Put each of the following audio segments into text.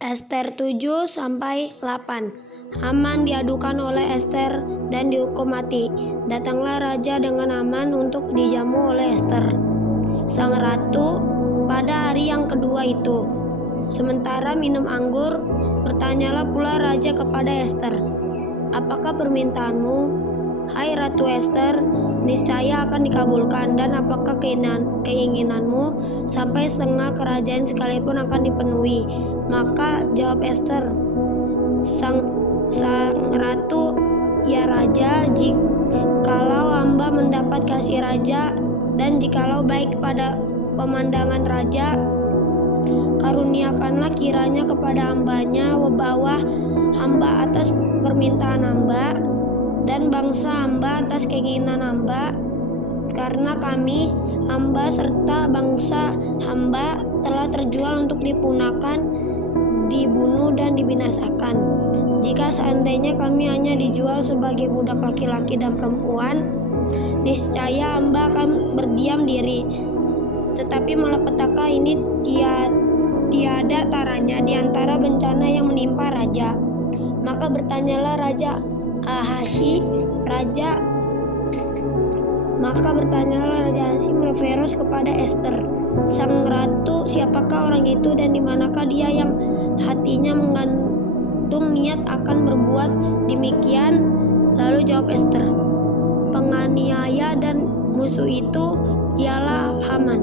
Ester 7-8. Haman diadukan oleh Ester dan dihukum mati. Datanglah raja dengan Haman untuk dijamu oleh Ester, sang ratu, pada hari yang kedua itu. Sementara minum anggur, bertanyalah pula raja kepada Ester, "Apakah permintaanmu, hai Ratu Ester? Niscaya akan dikabulkan. Dan apakah keinginanmu sampai setengah kerajaan sekalipun akan dipenuhi?" Maka jawab Ester, sang ratu, "Ya raja, jikalau hamba mendapat kasih raja, dan jikalau baik pada pemandangan raja, karuniakanlah kiranya kepada hambanya bawah hamba atas permintaan hamba, dan bangsa hamba atas keinginan hamba, karena kami, hamba serta bangsa hamba telah terjual untuk dipunahkan, dibunuh dan dibinasakan. Jika seandainya kami hanya dijual sebagai budak laki-laki dan perempuan, niscaya hamba akan berdiam diri. Tetapi malapetaka ini tiada taranya di antara bencana yang menimpa raja." Maka bertanyalah Raja Ahasi Mereferos kepada Ester, sang ratu, "Siapakah orang itu dan di manakah dia yang hatinya mengandung niat akan berbuat demikian?" Lalu jawab Ester, "Penganiaya dan musuh itu ialah Haman,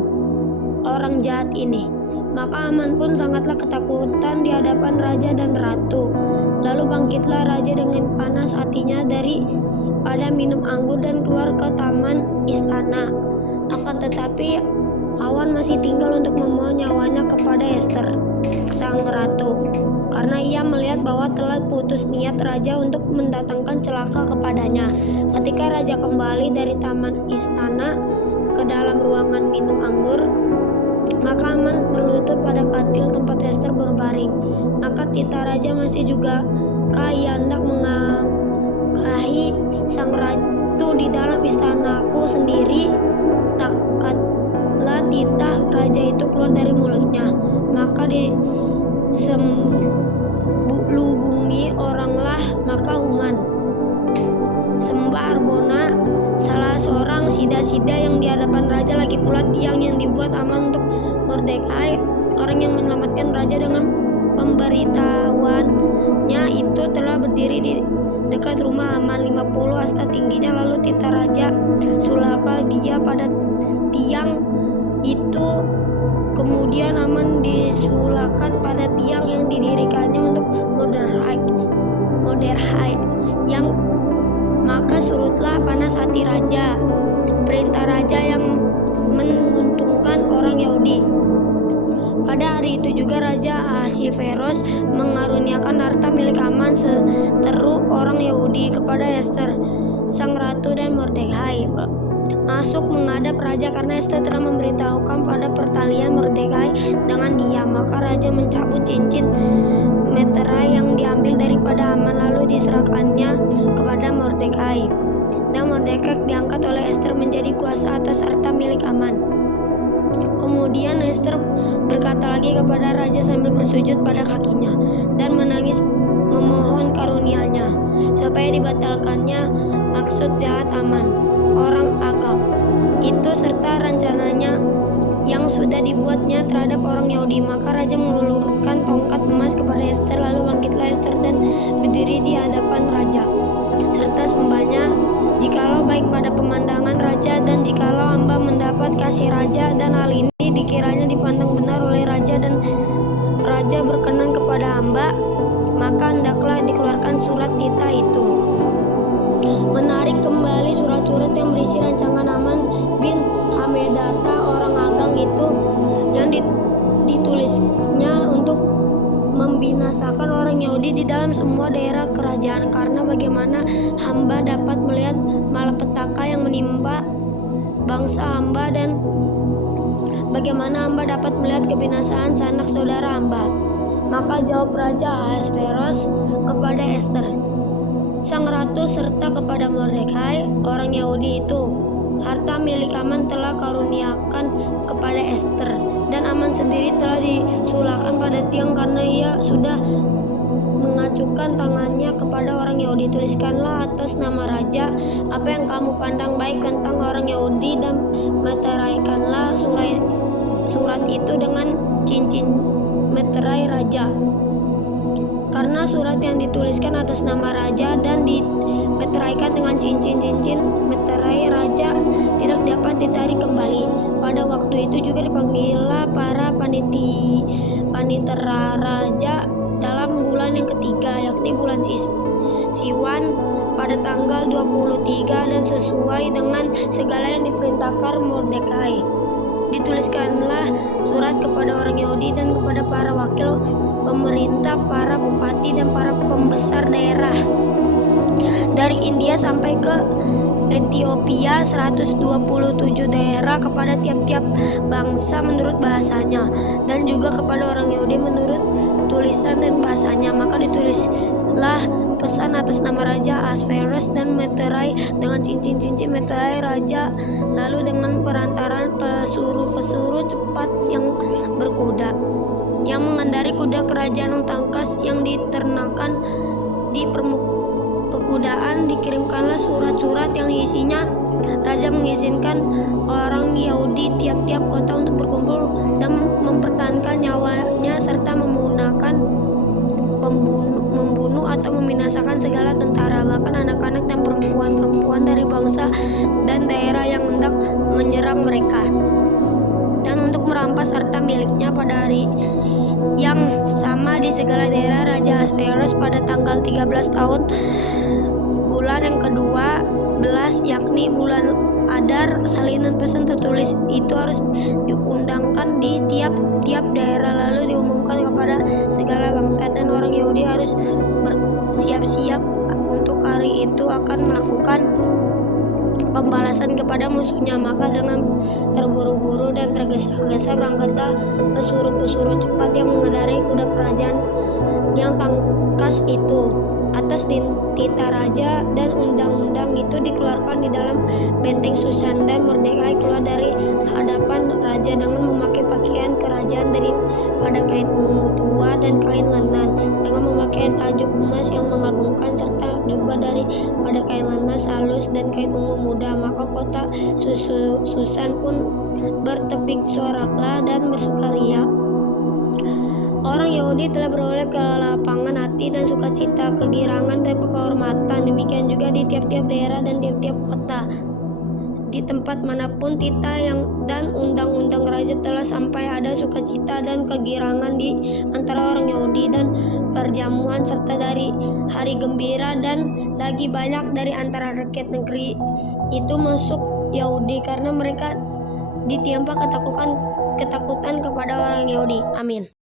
orang jahat ini." Maka Haman pun sangatlah ketakutan di hadapan raja dan ratu. Lalu bangkitlah raja dengan panas hatinya daripada minum anggur dan keluar ke taman istana. Akan tetapi Haman masih tinggal untuk memohon nyawanya kepada Ester, sang ratu, karena ia melihat bahwa telah putus niat raja untuk mendatangkan celaka kepadanya. Ketika raja kembali dari taman istana ke dalam ruangan minum anggur, maka Haman berlutut pada katil tempat Ester berbaring. Maka titah raja masih juga ia hendak mengangkahi sang ratu di dalam istanaku sendiri. Takatlah titah raja itu keluar dari mulutnya, maka diselubungi oranglah. Maka Haman sembah Harbona, salah seorang sida-sida yang di hadapan raja, lagi pula tiang yang dibuat Haman untuk Mordekai, orang yang menyelamatkan raja, dengan pemberitahuannya itu telah berdiri di dekat rumah Haman 50 hasta tingginya. Lalu titah raja sulaka dia pada tiang itu. Kemudian Haman disulahkan pada tiang yang didirikannya untuk Mordekai yang maka surutlah panas hati raja. Perintah raja yang menguntungkan orang Yahudi. Pada hari itu juga Raja Ahasveros mengaruniakan harta milik Haman seteru orang Yahudi kepada Ester, sang ratu, dan Mordekai masuk menghadap raja karena Ester telah memberitahukan pada pertalian Mordekai dengan dia. Maka raja mencabut cincin meterai yang diambil daripada Haman, lalu diserahkannya kepada Mordekai. Dan Mordekai diangkat oleh Ester menjadi kuasa atas harta milik Haman. Kemudian Ester berkata lagi kepada raja sambil bersujud pada kakinya dan menangis memohon karunia-Nya supaya dibatalkannya maksud jahat Haman, orang Agag itu, serta rencananya yang sudah dibuatnya terhadap orang Yahudi. Maka raja mengulurkan tongkat emas kepada Ester, lalu bangkitlah Ester dan berdiri di hadapan raja, serta sembahnya, "Jikalau baik pada pemandangan raja, dan jikalau hamba mendapat kasih raja, dan hal ini dikiranya dipandang benar oleh raja, dan raja berkenan kepada hamba, maka hendaklah dikeluarkan surat titah itu." Menarik kembali surat-surat yang berisi rancangan Haman bin Hamedata, orang Agag itu, yang ditulisnya untuk membinasakan orang Yahudi di dalam semua daerah kerajaan. Karena bagaimana hamba dapat melihat malapetaka yang menimpa bangsa hamba, dan bagaimana hamba dapat melihat kebinasaan sanak saudara hamba. Maka jawab Raja Ahasveros kepada Ester, sang ratu, serta kepada Mordekai, orang Yahudi itu, harta milik Aman telah karuniakan kepada Esther, dan Aman sendiri telah disulahkan pada tiang karena ia sudah mengacukan tangannya kepada orang Yahudi. Tuliskanlah atas nama raja apa yang kamu pandang baik tentang orang Yahudi, dan meteraikanlah surat itu dengan cincin meterai raja. Karena surat yang dituliskan atas nama raja dan dimeteraikan dengan cincin-cincin meterai raja tidak dapat ditarik kembali. Pada waktu itu juga dipanggillah para panitera raja dalam bulan yang ketiga, yakni bulan Siwan, pada tanggal 23, dan sesuai dengan segala yang diperintahkan Mordekai. Dituliskanlah surat kepada orang Yahudi dan kepada para wakil pemerintah, para bupati, dan para pembesar daerah dari India sampai ke Ethiopia, 127 daerah, kepada tiap-tiap bangsa menurut bahasanya, dan juga kepada orang Yahudi menurut tulisan dan bahasanya. Maka ditulislah pesan atas nama Raja Ahasverus dan meterai dengan cincin-cincin meterai raja, lalu dengan perantaraan pesuruh-pesuruh cepat yang berkuda, yang mengendari kuda kerajaan yang tangkas yang diternakan di pekudaan, dikirimkanlah surat-surat yang isinya raja mengizinkan orang Yahudi tiap-tiap kota untuk berkumpul dan mempertahankan nyawanya, serta menggunakan membunuh atau membinasakan segala tentara, bahkan anak-anak dan perempuan-perempuan dari bangsa dan daerah yang hendak menyerang mereka, dan untuk merampas harta miliknya pada hari yang sama di segala daerah. Raja Ahasverus pada tanggal 13 tahun bulan yang ke-12, yakni bulan Adar, salinan pesan tertulis itu harus diundangkan di tiap-tiap daerah, lalu diumumkan kepada segala bangsa, dan orang Yahudi harus bersiap-siap untuk hari itu akan melakukan pembalasan kepada musuhnya. Maka dengan terburu-buru dan tergesa-gesa berangkatlah pesuruh-pesuruh cepat yang mengendarai kuda kerajaan yang tangkas itu atas titah raja, dan undang-undang itu dikeluarkan di dalam benteng Susan. Dan Mordekai keluar dari hadapan raja dengan memakai pakaian kerajaan daripada kain ungu tua dan kain lenan, dengan memakai tajuk emas yang mengagumkan, serta jubah daripada kain lenas halus dan kain ungu muda. Maka kota Susan pun bertepik soraklah dan bersukaria. Orang Yahudi telah beroleh kelapangan hati dan sukacita, kegirangan dan kehormatan. Demikian juga di tiap-tiap daerah dan tiap-tiap kota, di tempat manapun titah dan undang-undang raja telah sampai, ada sukacita dan kegirangan di antara orang Yahudi, dan perjamuan serta dari hari gembira, dan lagi banyak dari antara rakyat negeri itu masuk Yahudi, karena mereka ditimpa ketakutan kepada orang Yahudi. Amin.